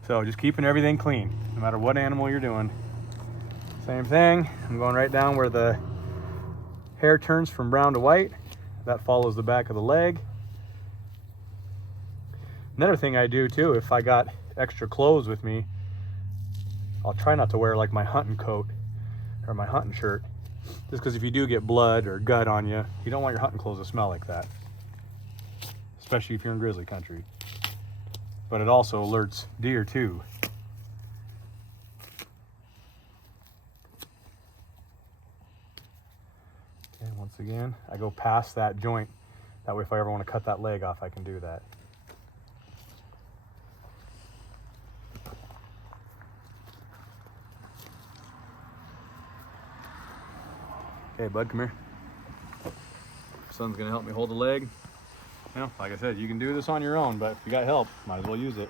So just keeping everything clean, no matter what animal you're doing. Same thing, I'm going right down where the hair turns from brown to white. That follows the back of the leg. Another thing I do too, if I got extra clothes with me, I'll try not to wear like my hunting coat or my hunting shirt. Just because if you do get blood or gut on you, you don't want your hunting clothes to smell like that. Especially if you're in grizzly country. But it also alerts deer too. Okay, once again, I go past that joint. That way if I ever want to cut that leg off, I can do that. Okay, bud, come here. son's gonna help me hold the leg. You know, like I said, you can do this on your own, but if you got help, might as well use it.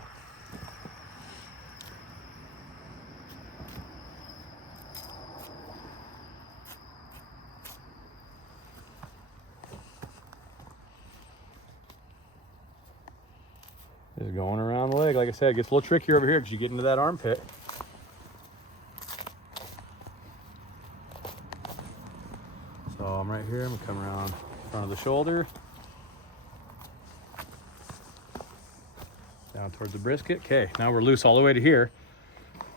Just going around the leg. Like I said, it gets a little trickier over here because you get into that armpit. So I'm right here, I'm gonna come around front of the shoulder, down towards the brisket. Okay, now we're loose all the way to here.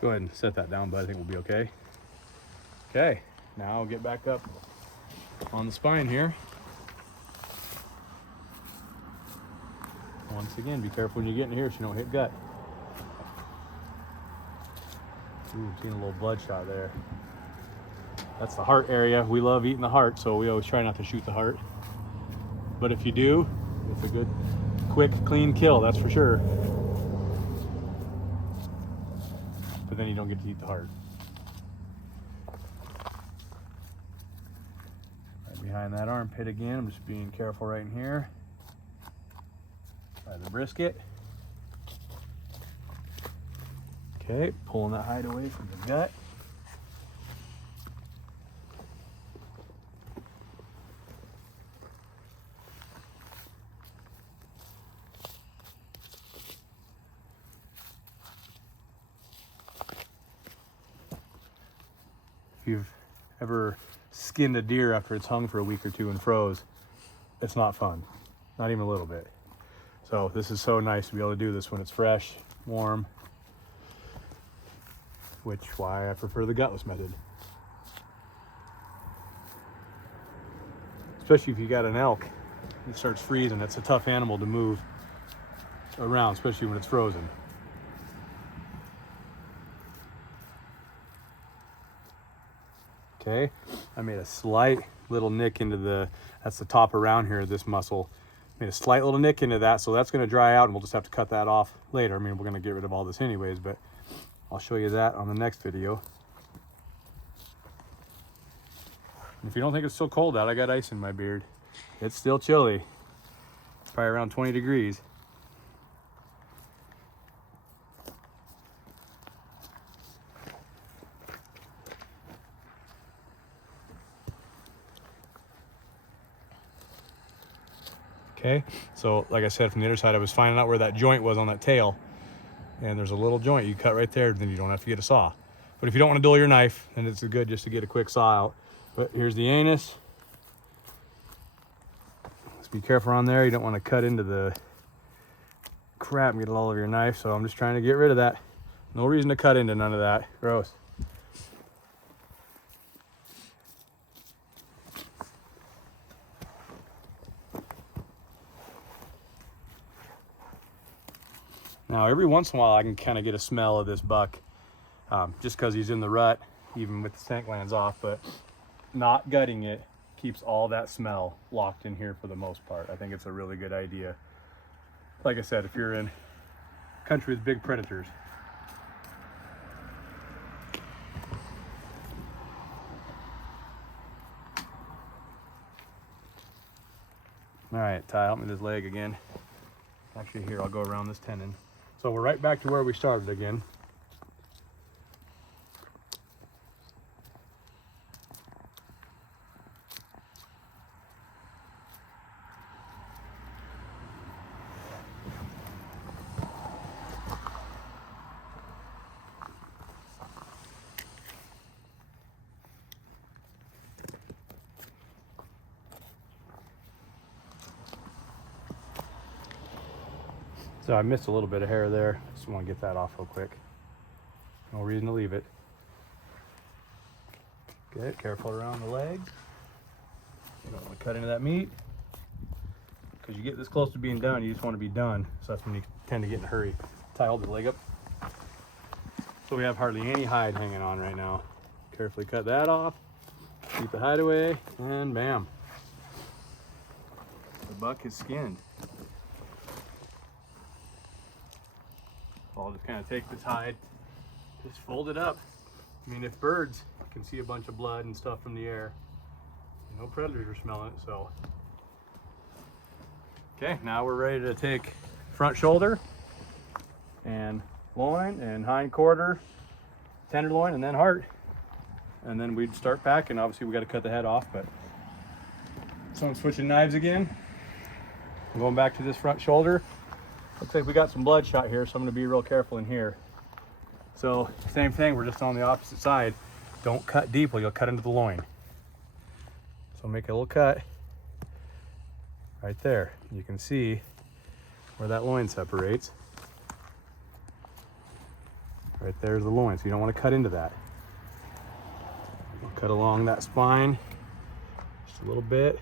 Go ahead and set that down, bud. I think we'll be okay. Okay, now I'll get back up on the spine here. Once again, be careful when you get in here so you don't hit gut. Ooh, seeing a little bloodshot there. That's the heart area. We love eating the heart, so we always try not to shoot the heart. But if you do, it's a good, quick, clean kill, that's for sure. But then you don't get to eat the heart. Right behind that armpit again, I'm just being careful right in here. By the brisket. Okay, pulling that hide away from the gut. If you've ever skinned a deer after it's hung for a week or two and froze, it's not fun, not even a little bit. So this is so nice to be able to do this when it's fresh, warm, which why I prefer the gutless method. Especially if you got an elk, it starts freezing. It's a tough animal to move around, especially when it's frozen. Okay, I made a slight little nick into that's the top around here, this muscle. Made a slight little nick into that, so that's gonna dry out and we'll just have to cut that off later. I mean, we're gonna get rid of all this anyways, but I'll show you that on the next video. And if you don't think it's so cold out, I got ice in my beard. It's still chilly. It's probably around 20 degrees. Okay, so like I said, from the other side, I was finding out where that joint was on that tail. And there's a little joint you cut right there, then you don't have to get a saw. But if you don't want to dull your knife, then it's good just to get a quick saw out. But here's the anus. Just be careful on there. You don't want to cut into the crap and get it all over your knife. So I'm just trying to get rid of that. No reason to cut into none of that. Gross. Now, every once in a while, I can kind of get a smell of this buck, just because he's in the rut, even with the scent glands off, but not gutting it keeps all that smell locked in here for the most part. I think it's a really good idea. Like I said, if you're in country with big predators. All right, Ty, help me with this leg again. Actually, here, I'll go around this tendon. So we're right back to where we started again. So I missed a little bit of hair there. Just want to get that off real quick. No reason to leave it. Okay, careful around the leg. You don't want to cut into that meat. Because you get this close to being done, you just want to be done. So that's when you tend to get in a hurry. Ty, hold the leg up. So we have hardly any hide hanging on right now. Carefully cut that off. Keep the hide away, and bam. The buck is skinned. I'll just kind of take this hide, just fold it up. I mean, if birds can see a bunch of blood and stuff from the air, no predators are smelling it, so Okay, now we're ready to take front shoulder and loin and hind quarter, tenderloin, and then heart. And then we'd start packing. Obviously we got to cut the head off, but so I'm switching knives again. I'm going back to this front shoulder. Looks like we got some bloodshot here, so I'm going to be real careful in here. So same thing, we're just on the opposite side. Don't cut deep or you'll cut into the loin. So make a little cut right there. You can see where that loin separates. Right there's the loin, so you don't want to cut into that. We'll cut along that spine just a little bit.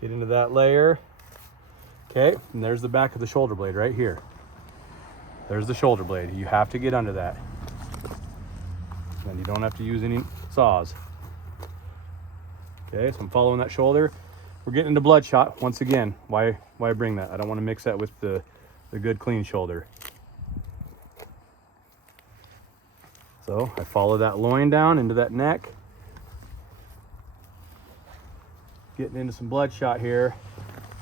Get into that layer. Okay, and there's the back of the shoulder blade right here. There's the shoulder blade. You have to get under that. Then you don't have to use any saws. Okay, so I'm following that shoulder. We're getting into bloodshot once again. Why bring that? I don't want to mix that with the good clean shoulder. So I follow that loin down into that neck. Getting into some bloodshot here.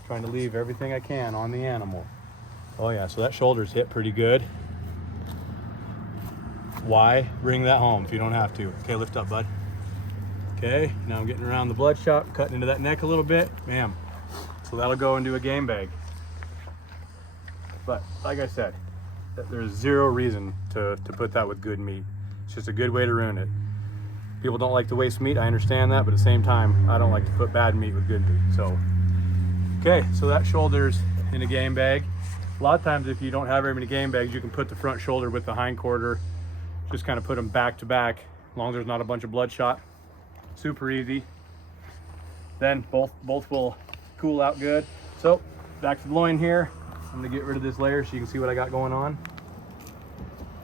Trying to leave everything I can on the animal. Oh yeah, so that shoulder's hit pretty good. Why bring that home if you don't have to? Okay, lift up, bud. Okay, now I'm getting around the bloodshot, cutting into that neck a little bit. Bam. So that'll go into a game bag. But like I said, there's zero reason to put that with good meat. It's just a good way to ruin it. People don't like to waste meat, I understand that, but at the same time, I don't like to put bad meat with good meat. So, okay, so that shoulder's in a game bag. A lot of times if you don't have very many game bags, you can put the front shoulder with the hind quarter, just kind of put them back to back, as long as there's not a bunch of bloodshot. Super easy. Then both will cool out good. So back to the loin here. I'm gonna get rid of this layer so you can see what I got going on.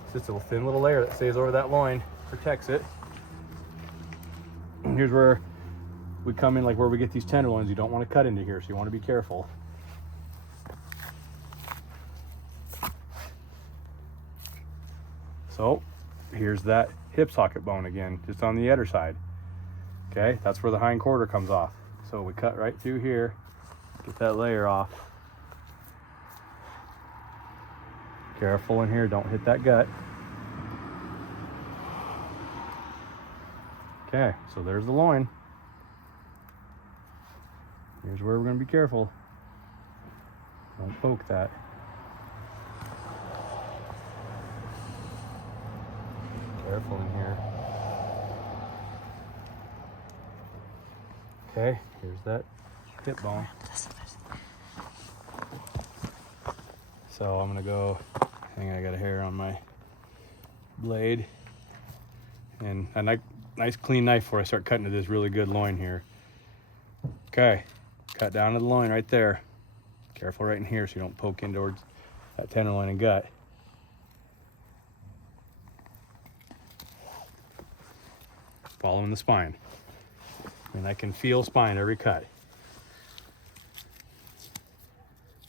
It's just a thin little layer that stays over that loin, protects it. And here's where we come in, like where we get these tenderloins. You don't want to cut into here, so you want to be careful. So here's that hip socket bone again, just on the other side. Okay, that's where the hind quarter comes off. So we cut right through here, get that layer off. Careful in here, don't hit that gut. Okay, so there's the loin. Here's where we're going to be careful. Don't poke that. Careful in here. Okay, here's that hip bone. So I'm gonna go, I think I got a hair on my blade. And a nice clean knife before I start cutting to this really good loin here. Okay, cut down to the loin right there. Careful right in here so you don't poke in towards that tenderloin and gut. Following the spine. And I can feel spine every cut.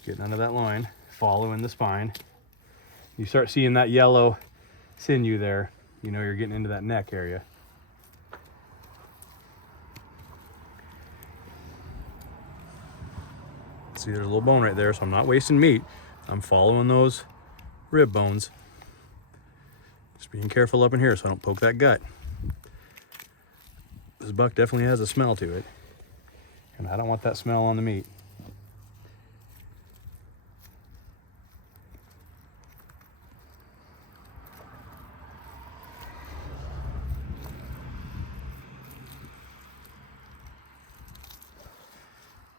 Getting under that loin, following the spine. You start seeing that yellow sinew there, you know you're getting into that neck area. See, there's a little bone right there, so I'm not wasting meat. I'm following those rib bones. Just being careful up in here so I don't poke that gut. This buck definitely has a smell to it, and I don't want that smell on the meat.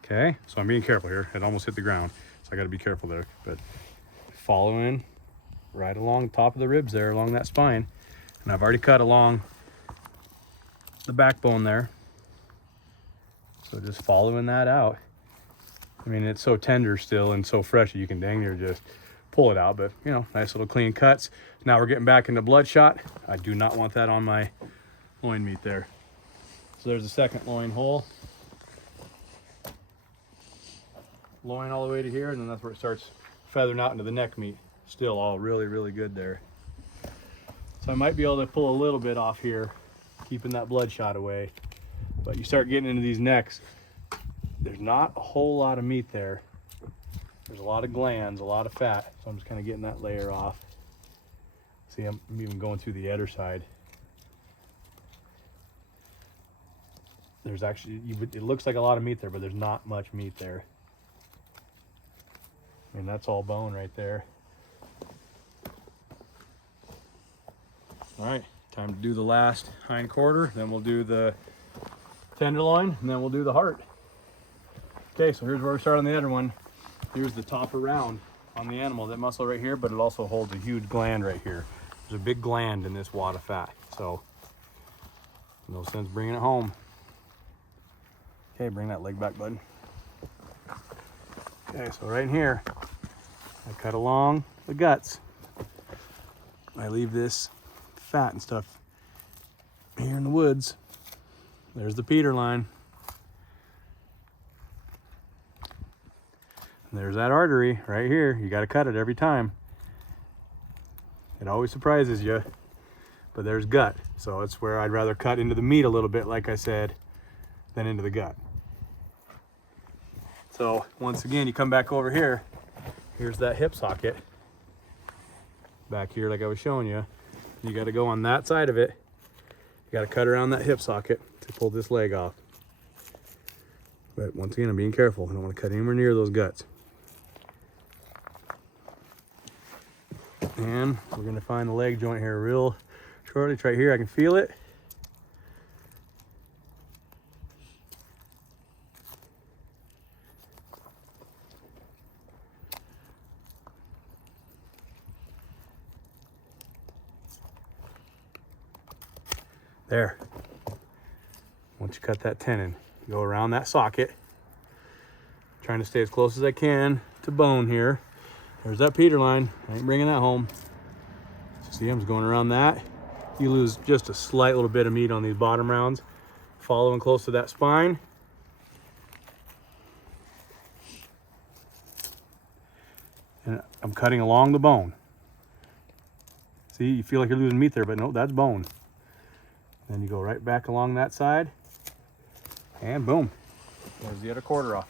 Okay, so I'm being careful here. It almost hit the ground, so I got to be careful there. But following right along the top of the ribs there, along that spine, and I've already cut along the backbone there. So just following that out. I mean, it's so tender still and so fresh that you can dang near just pull it out, but you know, nice little clean cuts. Now we're getting back into bloodshot. I do not want that on my loin meat there. So there's the second loin hole. Loin all the way to here, and then that's where it starts feathering out into the neck meat. Still all really, really good there. So I might be able to pull a little bit off here, keeping that bloodshot away. But you start getting into these necks, there's not a whole lot of meat there. There's a lot of glands, a lot of fat. So I'm just kind of getting that layer off. See, I'm even going through the other side. There's actually, it looks like a lot of meat there, but there's not much meat there. And that's all bone right there. All right, time to do the last hind quarter. Then we'll do the tenderloin, and then we'll do the heart. Okay, so here's where we start on the other one. Here's the top around on the animal, that muscle right here, but it also holds a huge gland right here. There's a big gland in this wad of fat, so no sense bringing it home. Okay, bring that leg back, bud. Okay, so right in here, I cut along the guts. I leave this fat and stuff here in the woods. There's the Peter line. And there's that artery right here. You got to cut it every time. It always surprises you, but there's gut. So it's where I'd rather cut into the meat a little bit, like I said, than into the gut. So once again, you come back over here. Here's that hip socket back here, like I was showing you. You got to go on that side of it. You got to cut around that hip socket to pull this leg off. But once again, I'm being careful. I don't want to cut anywhere near those guts. And we're going to find the leg joint here real shortly. It's right here. I can feel it. There. Once you cut that tenon, you go around that socket. Trying to stay as close as I can to bone here. There's that Peter line. I ain't bringing that home. See, I'm just going around that. You lose just a slight little bit of meat on these bottom rounds. Following close to that spine. And I'm cutting along the bone. See, you feel like you're losing meat there, but no, that's bone. Then you go right back along that side. And boom, there's the other quarter off.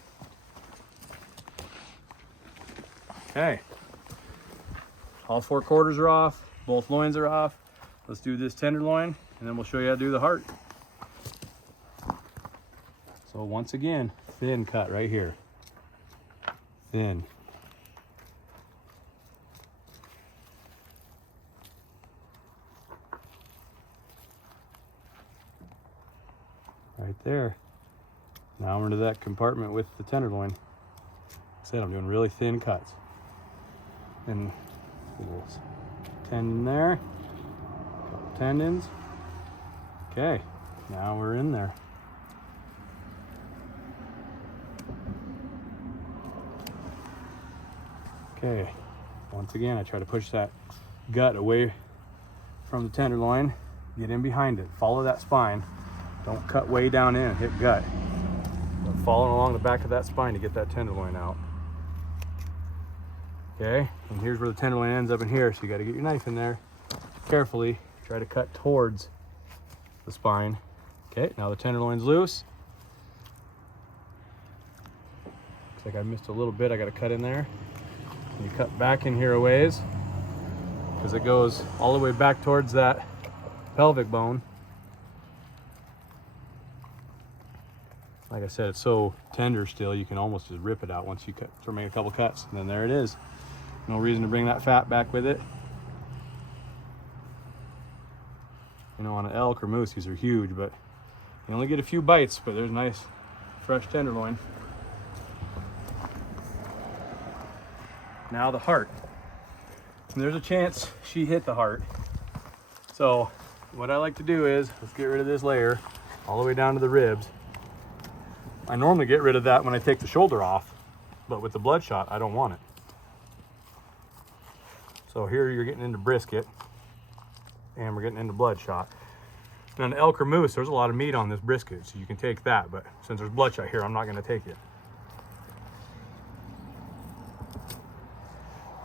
Okay, all 4 quarters are off, both loins are off. Let's do this tenderloin, and then we'll show you how to do the heart. So once again, thin cut right here. Thin. Right there. Now I'm into that compartment with the tenderloin. Like I said, I'm doing really thin cuts. And a little tendon there, couple tendons. Okay, now we're in there. Okay, once again, I try to push that gut away from the tenderloin, get in behind it, follow that spine. Don't cut way down in and hit gut. But following along the back of that spine to get that tenderloin out. Okay, and here's where the tenderloin ends up in here, so you got to get your knife in there carefully. Try to cut towards the spine. Okay, now the tenderloin's loose. Looks like I missed a little bit. I got to cut in there. And you cut back in here a ways because it goes all the way back towards that pelvic bone. Like I said, it's so tender still, you can almost just rip it out once you make a couple cuts, and then there it is. No reason to bring that fat back with it. You know, on an elk or moose, these are huge, but you only get a few bites, but there's nice fresh tenderloin. Now the heart. And there's a chance she hit the heart. So what I like to do is, let's get rid of this layer all the way down to the ribs. I normally get rid of that when I take the shoulder off, but with the bloodshot, I don't want it. So here you're getting into brisket, and we're getting into bloodshot. Now an elk or moose, there's a lot of meat on this brisket, so you can take that, but since there's bloodshot here, I'm not gonna take it.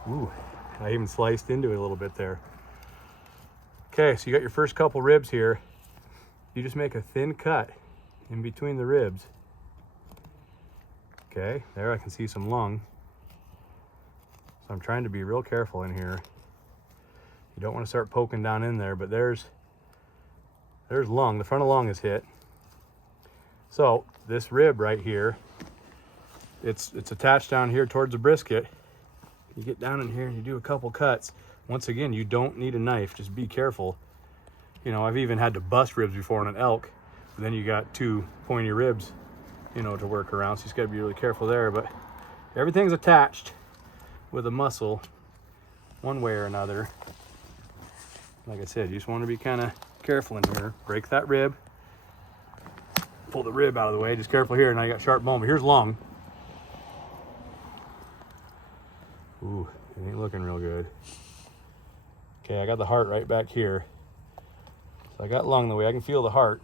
Ooh, I even sliced into it a little bit there. Okay, so you got your first couple ribs here. You just make a thin cut in between the ribs. Okay, there I can see some lung. So I'm trying to be real careful in here. You don't want to start poking down in there, but there's lung. The front of lung is hit. So this rib right here, it's attached down here towards the brisket. You get down in here and you do a couple cuts. Once again, you don't need a knife, just be careful. You know, I've even had to bust ribs before on an elk, but then you got two pointy ribs, you know, to work around, so you just gotta be really careful there. But everything's attached with a muscle one way or another. Like I said, you just want to be kind of careful in here. Break that rib, pull the rib out of the way, just careful here. Now you got sharp bone, but here's lung. Ooh, it ain't looking real good. Okay, I got the heart right back here. So I got lung the way, I can feel the heart.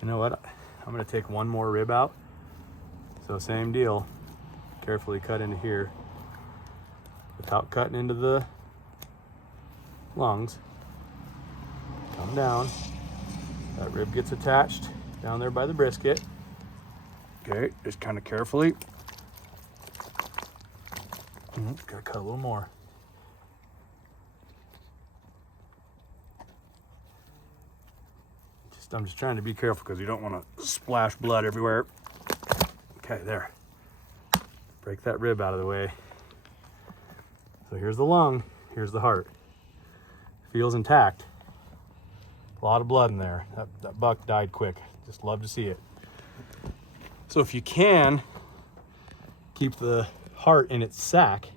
You know what? I'm gonna take one more rib out. So same deal. Carefully cut into here without cutting into the lungs. Come down. That rib gets attached down there by the brisket. Okay, just kind of carefully. Gotta cut a little more. I'm just trying to be careful because you don't want to splash blood everywhere. Okay, there. Break that rib out of the way. So here's the lung, here's the heart. Feels intact. A lot of blood in there. That buck died quick. Just love to see it. So if you can, keep the heart in its sack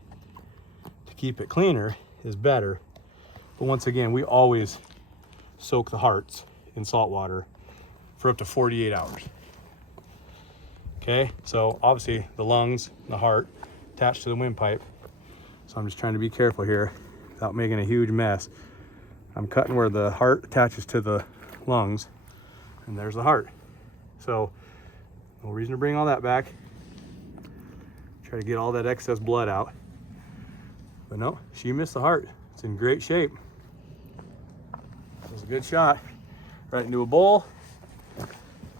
to keep it cleaner is better. But once again, we always soak the hearts in salt water for up to 48 hours. Okay, so obviously the lungs, the heart attached to the windpipe. So I'm just trying to be careful here without making a huge mess. I'm cutting where the heart attaches to the lungs, and there's the heart. So no reason to bring all that back. Try to get all that excess blood out. But no, she missed the heart. It's in great shape. That was a good shot. Right into a bowl.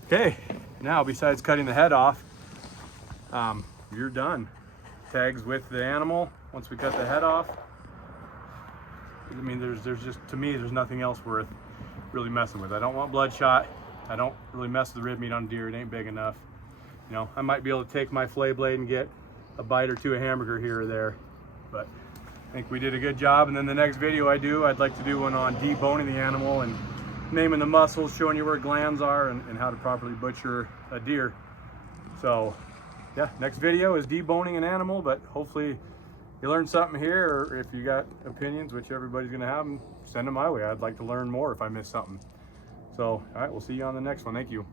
Okay, now besides cutting the head off, you're done. Tags with the animal. Once we cut the head off, I mean, there's just, to me, there's nothing else worth really messing with. I don't want bloodshot. I don't really mess with the rib meat on deer. It ain't big enough. You know, I might be able to take my fillet blade and get a bite or two of hamburger here or there, but I think we did a good job. And then the next video I'd like to do one on deboning the animal and naming the muscles, showing you where glands are, and how to properly butcher a deer. So yeah, next video is deboning an animal, but hopefully you learned something here, or if you got opinions, which everybody's gonna have them, send them my way. I'd like to learn more if I missed something. So, all right, we'll see you on the next one. Thank you.